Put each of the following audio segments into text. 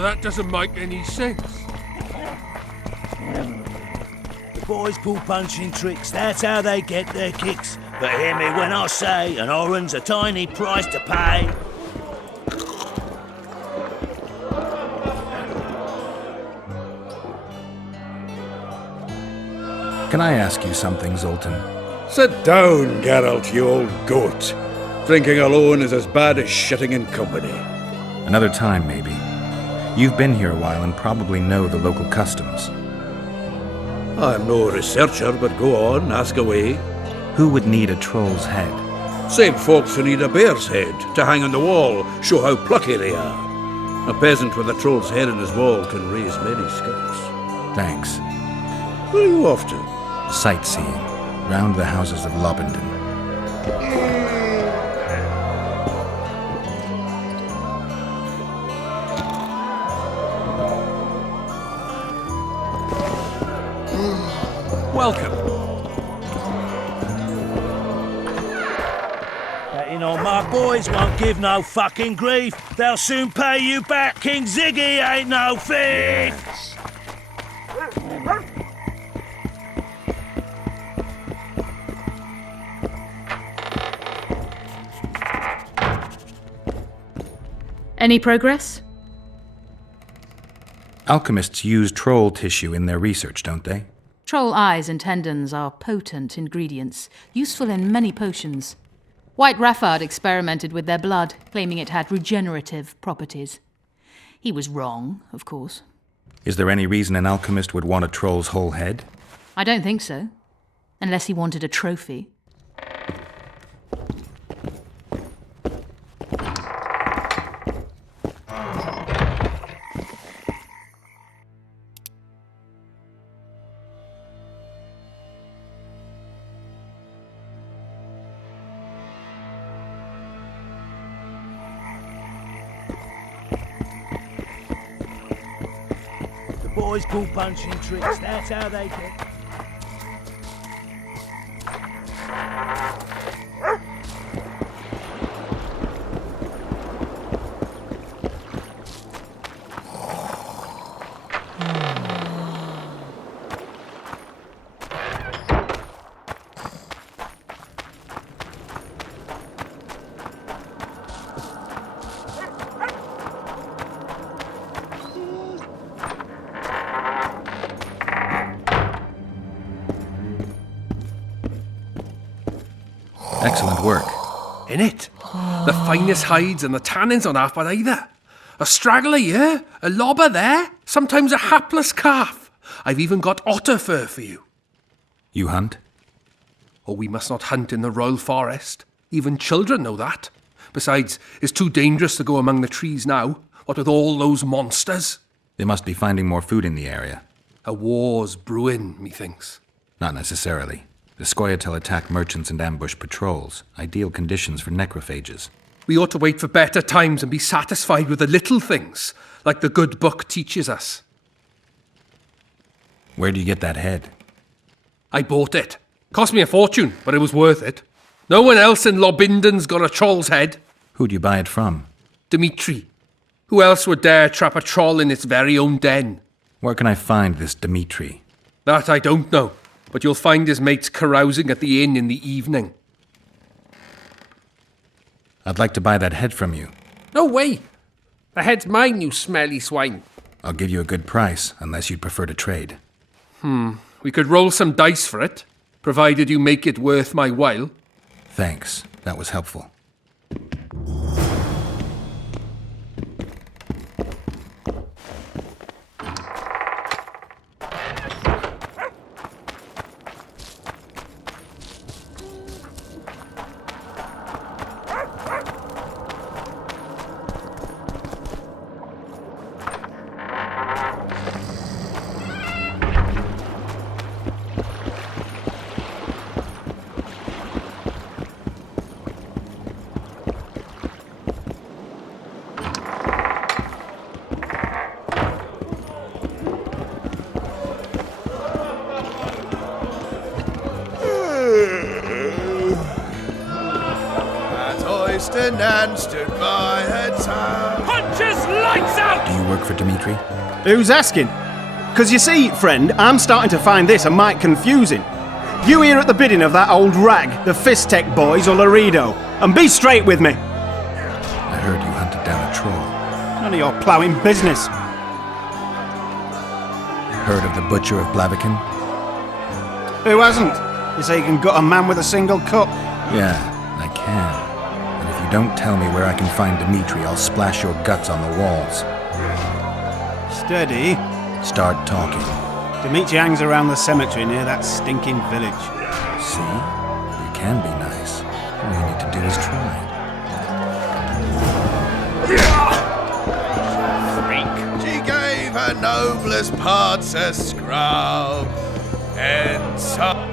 Well, that doesn't make any sense. The boys pull punching tricks, that's how they get their kicks. But hear me when I say, an oran's a tiny price to pay. Can I ask you something, Zoltan? Sit down, Geralt, you old goat. Drinking alone is as bad as shitting in company. Another time, maybe. You've been here a while and probably know the local customs. I'm no researcher, but go on, ask away. Who would need a troll's head? Same folks who need a bear's head to hang on the wall, show how plucky they are. A peasant with a troll's head in his wall can raise many scalps. Thanks. Where are you off to? Sightseeing. Round the houses of Lobenden. Welcome. You know, my boys won't give no fucking grief. They'll soon pay you back. King Ziggy ain't no thief. Any progress? Alchemists use troll tissue in their research, don't they? Troll eyes and tendons are potent ingredients, useful in many potions. White Raffard experimented with their blood, claiming it had regenerative properties. He was wrong, of course. Is there any reason an alchemist would want a troll's whole head? I don't think so. Unless he wanted a trophy. Boys pull punching tricks, that's how they get. Excellent work. In it. The finest hides and the tannins on half by either. A straggler here, a lobber there, sometimes a hapless calf. I've even got otter fur for you. You hunt? Oh, we must not hunt in the royal forest. Even children know that. Besides, it's too dangerous to go among the trees now, what with all those monsters. They must be finding more food in the area. A war's brewing, methinks. Not necessarily. The Scoia'tael attack merchants and ambush patrols. Ideal conditions for necrophages. We ought to wait for better times and be satisfied with the little things, like the good book teaches us. Where do you get that head? I bought it. Cost me a fortune, but it was worth it. No one else in Lobinden's got a troll's head. Who'd you buy it from? Dimitri. Who else would dare trap a troll in its very own den? Where can I find this Dimitri? That I don't know. But you'll find his mates carousing at the inn in the evening. I'd like to buy that head from you. No way! The head's mine, you smelly swine. I'll give you a good price, unless you'd prefer to trade. We could roll some dice for it, provided you make it worth my while. Thanks. That was helpful. sister Nan stood by her side. Punches lights out! Do you work for Dimitri? Who's asking? 'Cause you see, friend, I'm starting to find this a mite confusing. You here at the bidding of that old rag, the Fistech boys or Laredo, and be straight with me. I heard you hunted down a troll. None of your ploughing business. Heard of the Butcher of Blaviken? Who hasn't? You say you can gut a man with a single cut? Yeah, I can. And if you don't tell me where I can find Dimitri, I'll splash your guts on the walls. Steady. Start talking. Dimitri hangs around the cemetery near that stinking village. See? You can be nice. All you need to do is try. She gave her noblest parts a scrub, and so...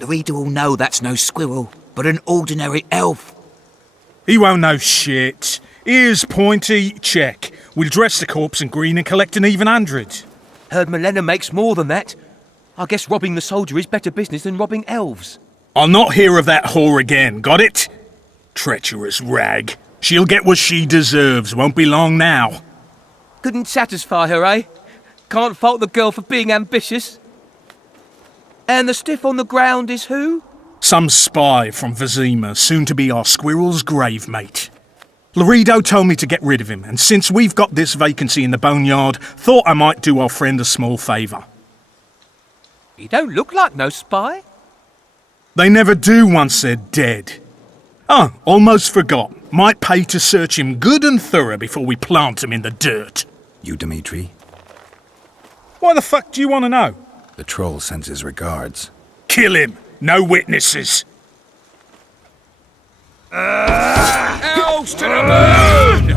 Laredo will know that's no squirrel, but an ordinary elf. He won't know shit. Ears pointy, check. We'll dress the corpse in green and collect an even 100. Heard Milena makes more than that. I guess robbing the soldier is better business than robbing elves. I'll not hear of that whore again, got it? Treacherous rag. She'll get what she deserves, won't be long now. Couldn't satisfy her, eh? Can't fault the girl for being ambitious. And the stiff on the ground is who? Some spy from Vizima, soon to be our squirrel's grave mate. Laredo told me to get rid of him, and since we've got this vacancy in the boneyard, thought I might do our friend a small favour. He don't look like no spy. They never do once they're dead. Oh, almost forgot. Might pay to search him good and thorough before we plant him in the dirt. You, Dimitri? Why the fuck do you want to know? The troll sends his regards. Kill him! No witnesses! Elves to the moon!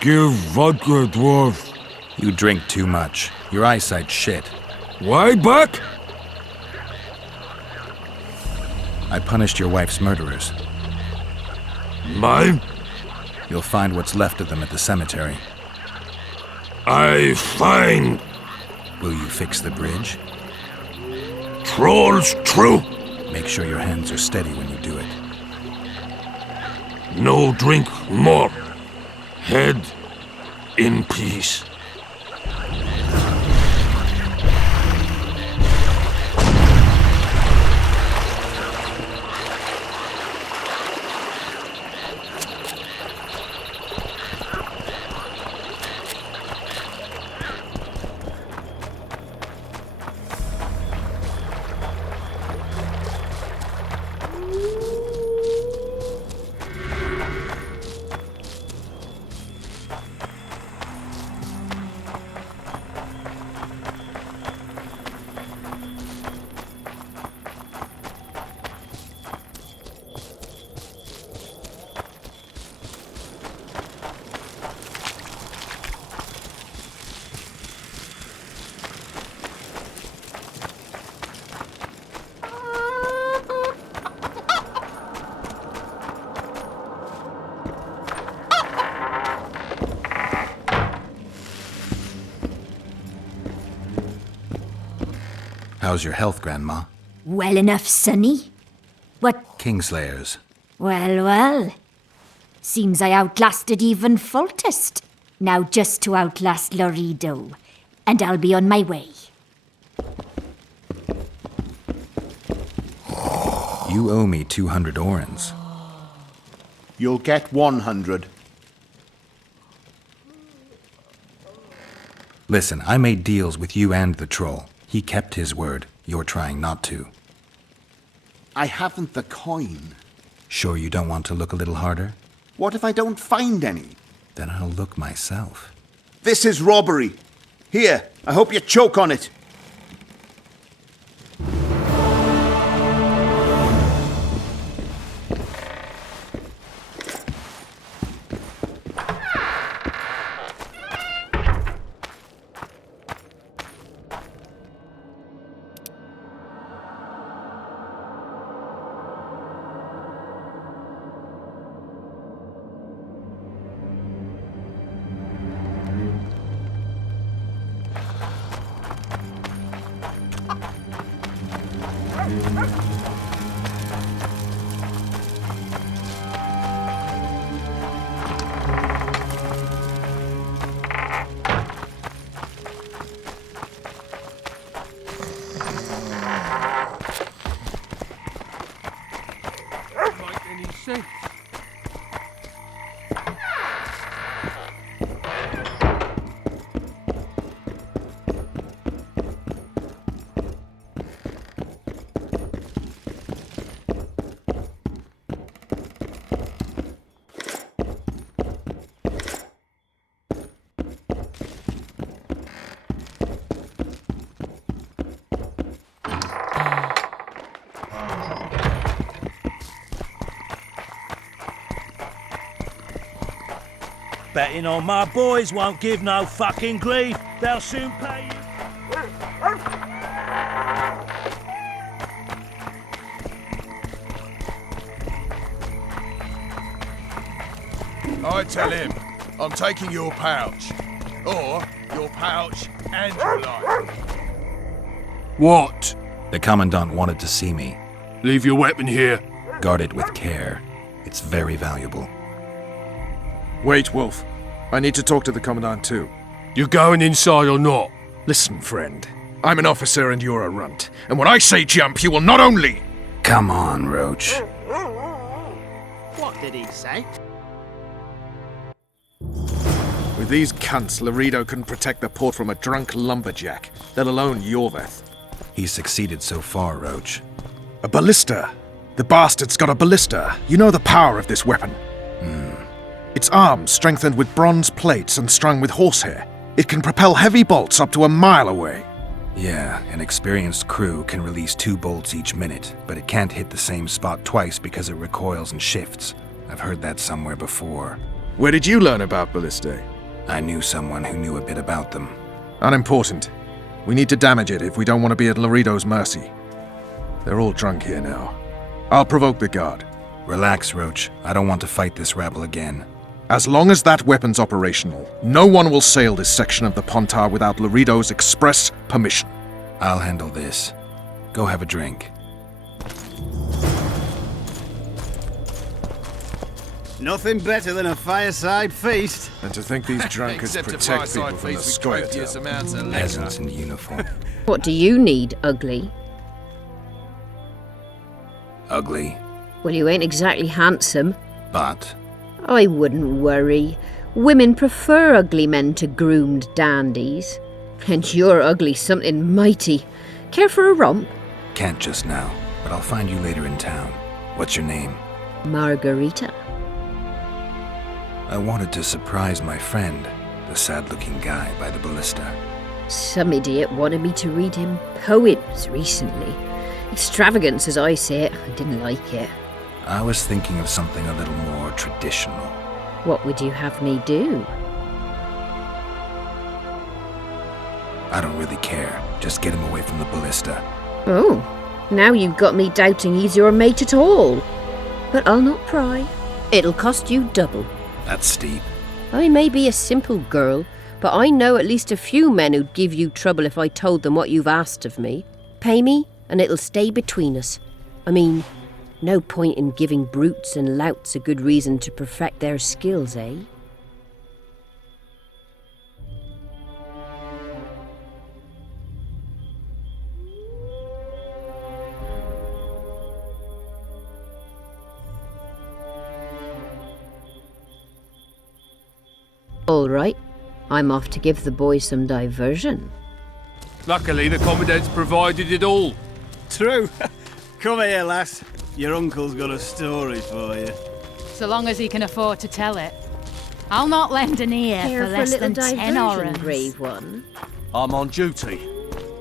Give vodka, dwarf. You drink too much. Your eyesight's shit. Why, Buck? I punished your wife's murderers. Mine? You'll find what's left of them at the cemetery. I find. Will you fix the bridge? Trolls true. Make sure your hands are steady when you do it. No drink more. Head in peace. How's your health, Grandma? Well enough, Sonny. What? Kingslayers. Well, well. Seems I outlasted even Foltest. Now just to outlast Laredo. And I'll be on my way. You owe me 200 orens. You'll get 100. Listen, I made deals with you and the troll. He kept his word. You're trying not to. I haven't the coin. Sure you don't want to look a little harder? What if I don't find any? Then I'll look myself. This is robbery. Here, I hope you choke on it. Betting on my boys won't give no fucking grief. They'll soon pay you. I tell him, I'm taking your pouch. Or your pouch and your life. What? The Commandant wanted to see me. Leave your weapon here. Guard it with care. It's very valuable. Wait, Wolf. I need to talk to the Commandant too. You going inside or not? Listen, friend. I'm an officer and you're a runt. And when I say jump, you will not only... Come on, Roach. What did he say? With these cunts, Laredo couldn't protect the port from a drunk lumberjack, let alone Yorveth. He's succeeded so far, Roach. A ballista. The bastard's got a ballista. You know the power of this weapon. Its arms strengthened with bronze plates and strung with horsehair. It can propel heavy bolts up to a mile away. Yeah, an experienced crew can release 2 bolts each minute, but it can't hit the same spot twice because it recoils and shifts. I've heard that somewhere before. Where did you learn about ballistae? I knew someone who knew a bit about them. Unimportant. We need to damage it if we don't want to be at Laredo's mercy. They're all drunk here now. I'll provoke the guard. Relax, Roach. I don't want to fight this rabble again. As long as that weapon's operational, no one will sail this section of the Pontar without Laredo's express permission. I'll handle this. Go have a drink. Nothing better than a fireside feast. And to think these drunkards protect people from the square. Peasants in uniform. What do you need, ugly? Ugly, Well, you ain't exactly handsome. but I wouldn't worry. Women prefer ugly men to groomed dandies. And you're ugly something mighty. Care for a romp? can't just now. But I'll find you later in town. What's your name? Margarita. I wanted to surprise my friend, the sad-looking guy by the ballista. Some idiot wanted me to read him poems recently. Extravagance, as I say it. I didn't like it. I was thinking of something a little more traditional. What would you have me do? I don't really care. Just get him away from the ballista. Oh, now you've got me doubting he's your mate at all. But I'll not pry. It'll cost you double. That's steep. I may be a simple girl, but I know at least a few men who'd give you trouble if I told them what you've asked of me. Pay me, and it'll stay between us. I mean, no point in giving brutes and louts a good reason to perfect their skills, eh? All right, I'm off to give the boys some diversion. Luckily, the Commandant's provided it all. True. Come here, lass. Your uncle's got a story for you. So long as he can afford to tell it. I'll not lend an ear Care for for a less little than 10 diversion, orans. brave one? I'm on duty.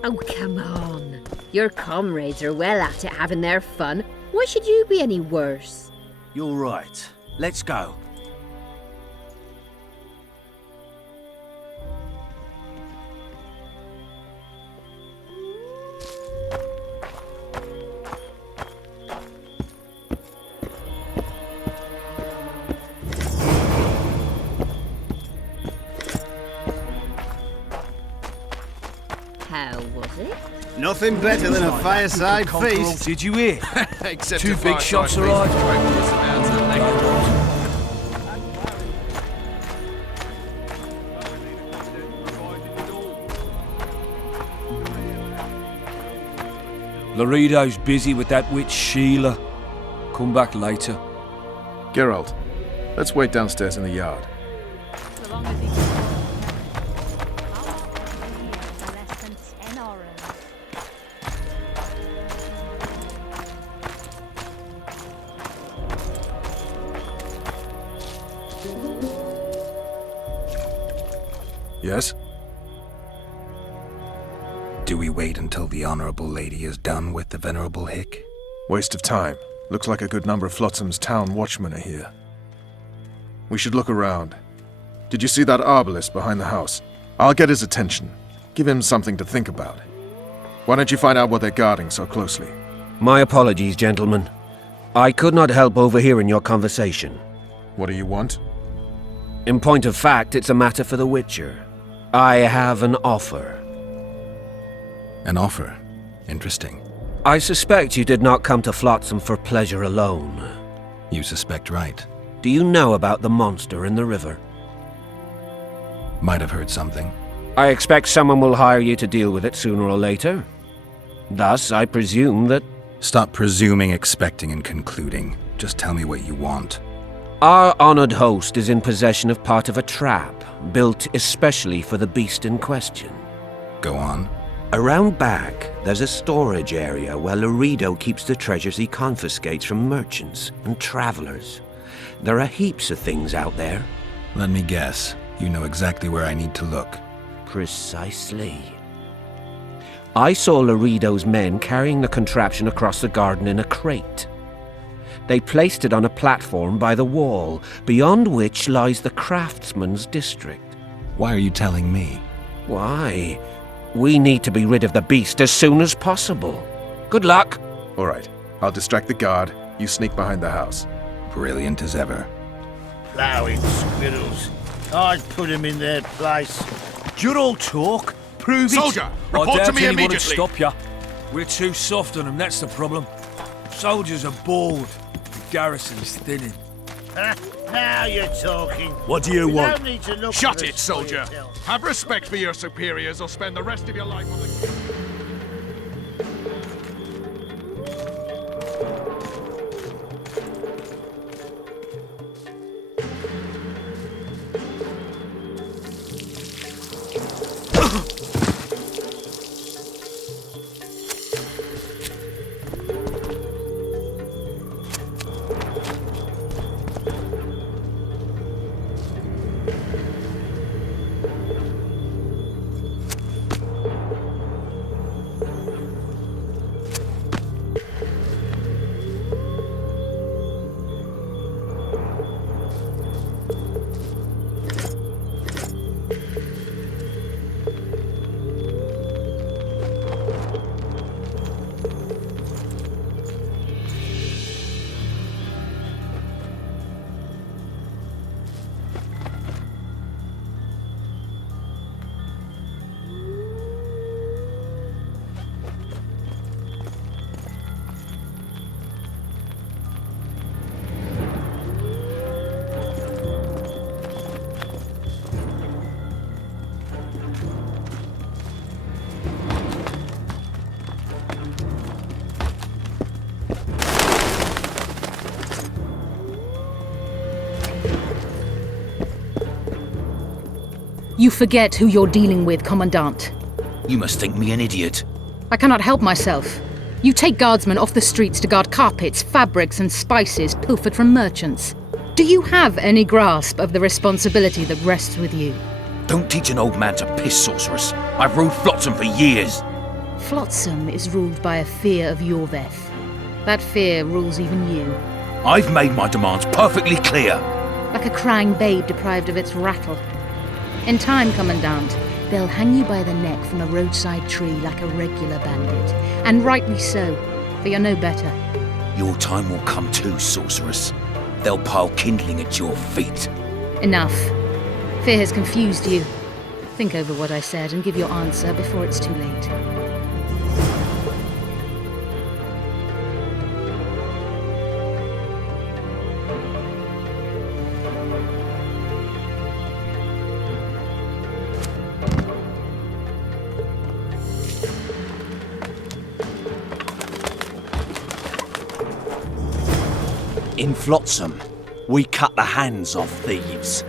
Oh, come on. Your comrades are well at it having their fun. Why should you be any worse? You're right. Let's go. How was it? Nothing better than a fireside feast. Did you hear? Except Two a big fireside shots feast arrived. with copious amounts of liquor. Laredo's busy with that witch Sheila. Come back later. Geralt, let's wait downstairs in the yard. So long as he can. I'll not lend an ear for less than 10 orans. Yes? Do we wait until the Honorable Lady is done with the Venerable Hick? Waste of time. Looks like a good number of Flotsam's town watchmen are here. We should look around. Did you see that arbalist behind the house? I'll get his attention. Give him something to think about. Why don't you find out what they're guarding so closely? My apologies, gentlemen. I could not help overhearing your conversation. What do you want? In point of fact, it's a matter for the Witcher. I have an offer. An offer? Interesting. I suspect you did not come to Flotsam for pleasure alone. You suspect right. Do you know about the monster in the river? Might have heard something. I expect someone will hire you to deal with it sooner or later. Thus, I presume that... Stop presuming, expecting, and concluding. Just tell me what you want. Our honored host is in possession of part of a trap, built especially for the beast in question. Go on. Around back, There's a storage area where Laredo keeps the treasures he confiscates from merchants and travelers. There are heaps of things out there. Let me guess. You know exactly where I need to look. Precisely. I saw Laredo's men carrying the contraption across the garden in a crate. They placed it on a platform by the wall, beyond which lies the craftsman's district. Why are you telling me? Why? We need to be rid of the beast as soon as possible. Good luck. All right, I'll distract the guard. You sneak behind the house. Brilliant as ever. Plowing squirrels. I'd put them in their place. You're all talk. Prove it. Soldier, report to me immediately. Stop ya. We're too soft on them, that's the problem. Soldiers are bored. The garrison's thinning. Now you're talking. What do you want? Don't need to look Shut for it, us soldier. for yourself. Have respect for your superiors or spend the rest of your life on the... You forget who you're dealing with, Commandant. You must think me an idiot. I cannot help myself. You take guardsmen off the streets to guard carpets, fabrics, and spices pilfered from merchants. Do you have any grasp of the responsibility that rests with you? Don't teach an old man to piss, sorceress. I've ruled Flotsam for years. Flotsam is ruled by a fear of Yorveth. That fear rules even you. I've made my demands perfectly clear. Like a crying babe deprived of its rattle. In time, Commandant, they'll hang you by the neck from a roadside tree like a regular bandit. And rightly so, for you're no better. Your time will come too, sorceress. They'll pile kindling at your feet. Enough. Fear has confused you. Think over what I said and give your answer before it's too late. In Flotsam, we cut the hands off thieves.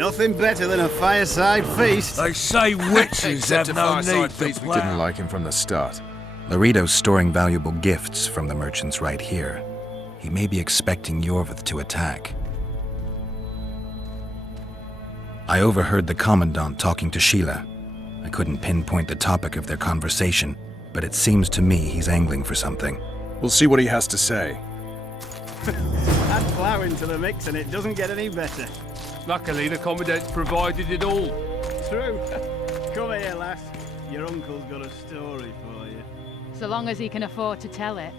Nothing better than a fireside feast. They say witches Except have a no fireside need to feast, we plan. Didn't like him from the start. Laredo's storing valuable gifts from the merchants right here. He may be expecting Yorvith to attack. I overheard the Commandant talking to Sheila. I couldn't pinpoint the topic of their conversation, but it seems to me he's angling for something. We'll see what he has to say. Add flour into the mix and it doesn't get any better. Luckily, the Commandant's provided it all. True. Come here, lass. Your uncle's got a story for you. So long as he can afford to tell it.